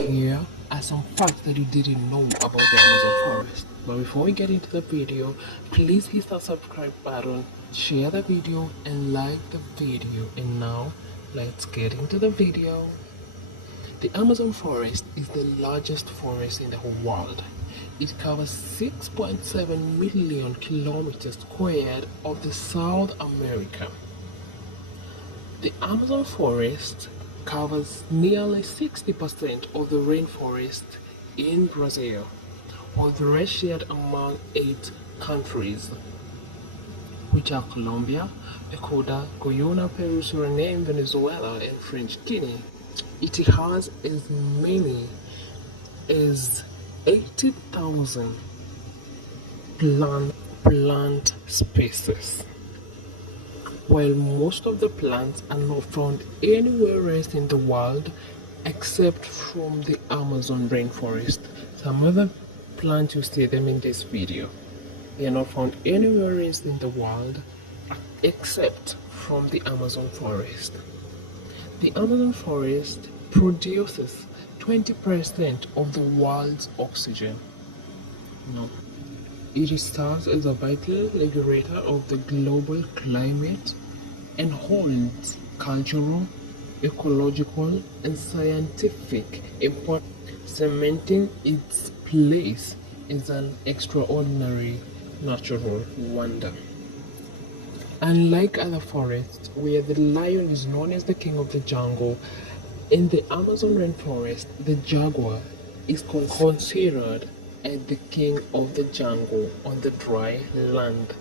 Here are some facts that you didn't know about the Amazon forest. But before we get into the video, please hit the subscribe button, share the video, and like the video. And now, let's get into the video. The Amazon forest is the largest forest in the whole world. It covers 6.7 million kilometers squared of the South America. The Amazon forest covers nearly 60% of the rainforest in Brazil, while the rest shared among 8 countries, which are Colombia, Ecuador, Guyana, Peru, Suriname, Venezuela, and French Guinea. It has as many as 80,000 plant species. While most of the plants are not found anywhere else in the world except from the Amazon rainforest. Some other plants you see them in this video. They are not found anywhere else in the world except from the Amazon forest. The Amazon forest produces 20% of the world's oxygen. No. It serves as a vital regulator of the global climate and holds cultural, ecological, and scientific importance, cementing its place as an extraordinary natural wonder. Unlike other forests, where the lion is known as the king of the jungle, in the Amazon rainforest, the jaguar is considered as the king of the jungle on the dry land.